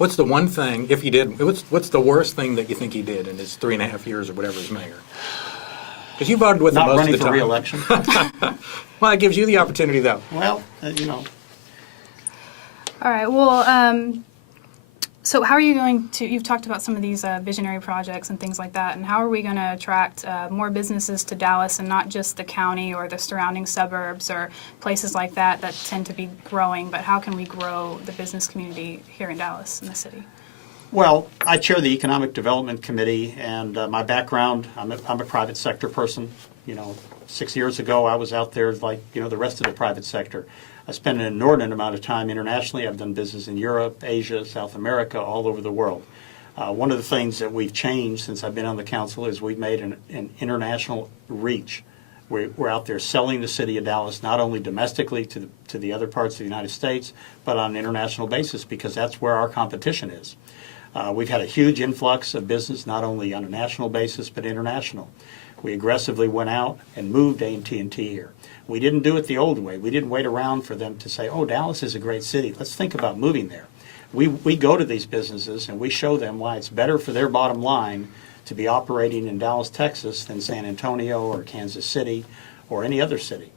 What's the one thing, if he did, what's the worst thing that you think he did in his 3.5 years or whatever as mayor? Because you voted with him most of the time. Not running for re-election. Well, it gives you the opportunity, though. Well, All right. Well, so how are you going to, you've talked about some of these visionary projects and things like that, and how are we going to attract more businesses to Dallas and not just the county or the surrounding suburbs or places like that that tend to be growing, but how can we grow the business community here in Dallas, in the city? Well, I chair the Economic Development Committee, and my background, I'm a private sector person. 6 years ago, I was out there like, the rest of the private sector. I spent an inordinate amount of time internationally. I've done business in Europe, Asia, South America, all over the world. One of the things that we've changed since I've been on the council is we've made an international reach. We're out there selling the city of Dallas, not only domestically to the other parts of the United States, but on an international basis, because that's where our competition is. We've had a huge influx of business, not only on a national basis, but international. We aggressively went out and moved AT&T here. We didn't do it the old way. We didn't wait around for them to say, oh, Dallas is a great city. Let's think about moving there. We go to these businesses and we show them why it's better for their bottom line to be operating in Dallas, Texas than San Antonio or Kansas City or any other city.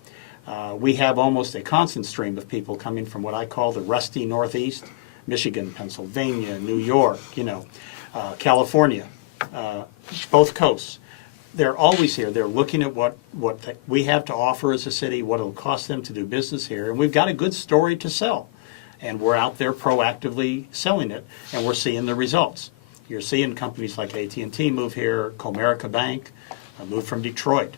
We have almost a constant stream of people coming from what I call the rusty Northeast, Michigan, Pennsylvania, New York, California, both coasts. They're always here. They're looking at what we have to offer as a city, what it'll cost them to do business here, and we've got a good story to sell. And we're out there proactively selling it, and we're seeing the results. You're seeing companies like AT&T move here, Comerica Bank moved from Detroit.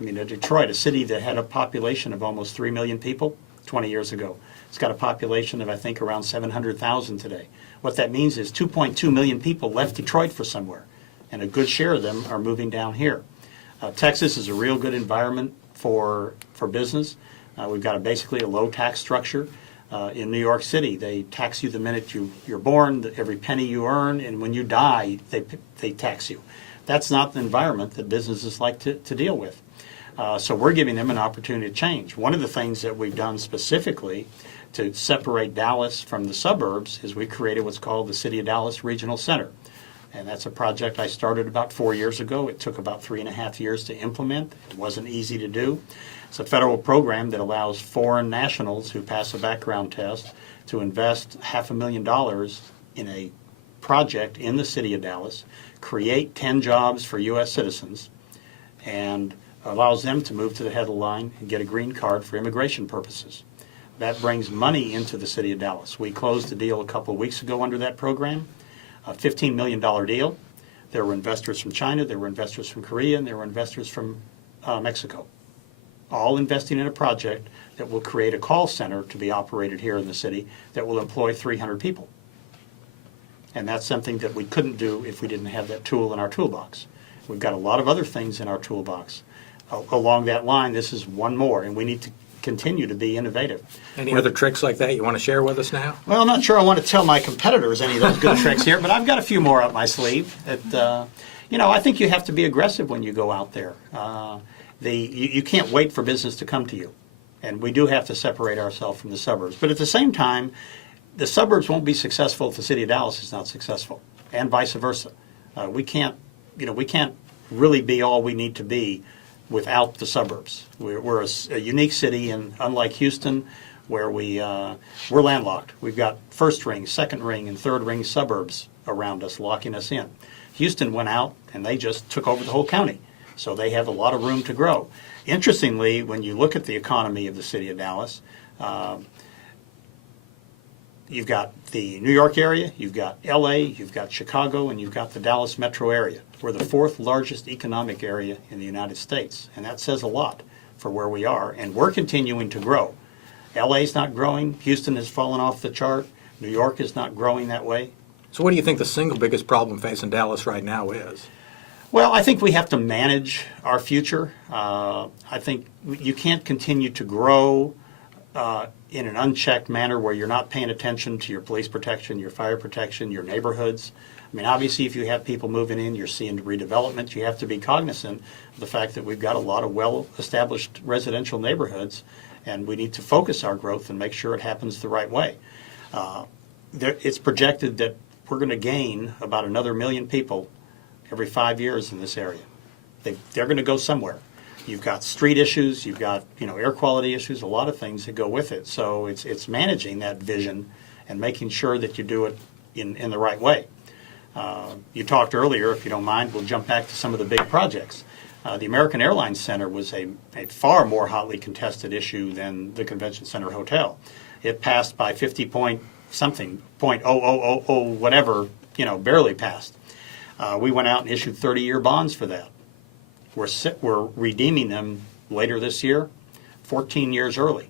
Detroit, a city that had a population of almost 3 million people 20 years ago. It's got a population of, I think, around 700,000 today. What that means is 2.2 million people left Detroit for somewhere, and a good share of them are moving down here. Texas is a real good environment for business. We've got basically a low tax structure. In New York City, they tax you the minute you're born, every penny you earn, and when you die, they tax you. That's not the environment that businesses like to deal with. So we're giving them an opportunity to change. One of the things that we've done specifically to separate Dallas from the suburbs is we created what's called the City of Dallas Regional Center. And that's a project I started about 4 years ago. It took about 3.5 years to implement. It wasn't easy to do. It's a federal program that allows foreign nationals who pass a background test to invest $500,000 in a project in the city of Dallas, create 10 jobs for U.S. citizens, and allows them to move to the head of the line and get a green card for immigration purposes. That brings money into the city of Dallas. We closed the deal a couple of weeks ago under that program, a $15 million deal. There were investors from China, there were investors from Korea, and there were investors from Mexico, all investing in a project that will create a call center to be operated here in the city that will employ 300 people. And that's something that we couldn't do if we didn't have that tool in our toolbox. We've got a lot of other things in our toolbox. Along that line, this is one more, and we need to continue to be innovative. Any other tricks like that you want to share with us now? Well, I'm not sure I want to tell my competitors any of those good tricks here, but I've got a few more up my sleeve. That, I think you have to be aggressive when you go out there. You can't wait for business to come to you, and we do have to separate ourselves from the suburbs. But at the same time, the suburbs won't be successful if the city of Dallas is not successful, and vice versa. We can't really be all we need to be without the suburbs. We're a unique city, and unlike Houston, where we're landlocked. We've got first ring, second ring, and third ring suburbs around us, locking us in. Houston went out, and they just took over the whole county. So they have a lot of room to grow. Interestingly, when you look at the economy of the city of Dallas, you've got the New York area, you've got LA, you've got Chicago, and you've got the Dallas metro area. We're the fourth largest economic area in the United States, and that says a lot for where we are, and we're continuing to grow. LA's not growing, Houston has fallen off the chart, New York is not growing that way. So what do you think the single biggest problem facing Dallas right now is? Well, I think we have to manage our future. I think you can't continue to grow in an unchecked manner where you're not paying attention to your police protection, your fire protection, your neighborhoods. I mean, obviously, if you have people moving in, you're seeing redevelopment, you have to be cognizant of the fact that we've got a lot of well-established residential neighborhoods, and we need to focus our growth and make sure it happens the right way. it's projected that we're going to gain about another 1 million people every 5 years in this area. They're going to go somewhere. You've got street issues, you've got air quality issues, a lot of things that go with it. So it's managing that vision and making sure that you do it in the right way. You talked earlier, if you don't mind, we'll jump back to some of the big projects. The American Airlines Center was a far more hotly contested issue than the Convention Center Hotel. It passed by 50 point something, 0.0000 whatever, barely passed. We went out and issued 30-year bonds for that. We're redeeming them later this year, 14 years early.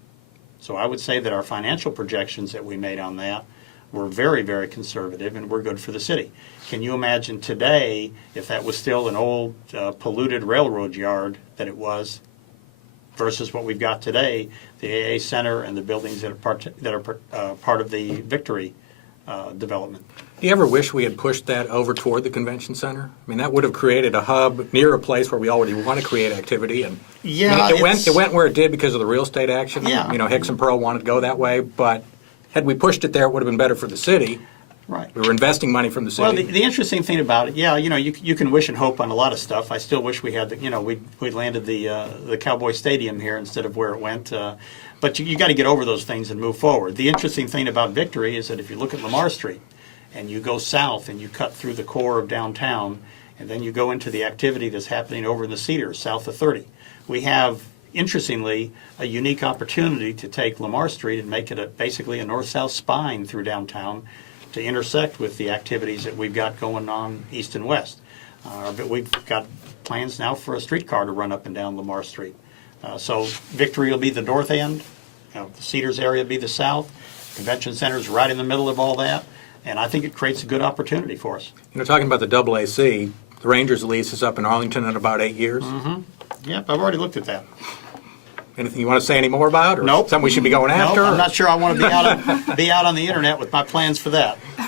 So I would say that our financial projections that we made on that were very, very conservative, and were good for the city. Can you imagine today if that was still an old polluted railroad yard that it was versus what we've got today, the AA Center and the buildings that are part of the Victory development? Do you ever wish we had pushed that over toward the convention center? I mean, that would have created a hub near a place where we already want to create activity. And Yeah, I mean, it went where it did because of the real estate action. Yeah. Hicks and Pearl wanted to go that way, but had we pushed it there, it would have been better for the city. Right. We were investing money from the city. Well, the interesting thing about it, you can wish and hope on a lot of stuff. I still wish we had, we landed the Cowboy Stadium here instead of where it went. But you got to get over those things and move forward. The interesting thing about Victory is that if you look at Lamar Street and you go south and you cut through the core of downtown, and then you go into the activity that's happening over in the Cedars, south of 30, we have, interestingly, a unique opportunity to take Lamar Street and make it basically a north-south spine through downtown to intersect with the activities that we've got going on east and west. But we've got plans now for a streetcar to run up and down Lamar Street. So Victory will be the north end, the Cedars area will be the south, Convention Center is right in the middle of all that, and I think it creates a good opportunity for us. Talking about the AAC, the Rangers lease is up in Arlington in about 8 years. Mm-hmm. Yep, I've already looked at that. Anything you want to say any more about? Or Nope. something we should be going after? Nope, I'm not sure I want to be out on the internet with my plans for that.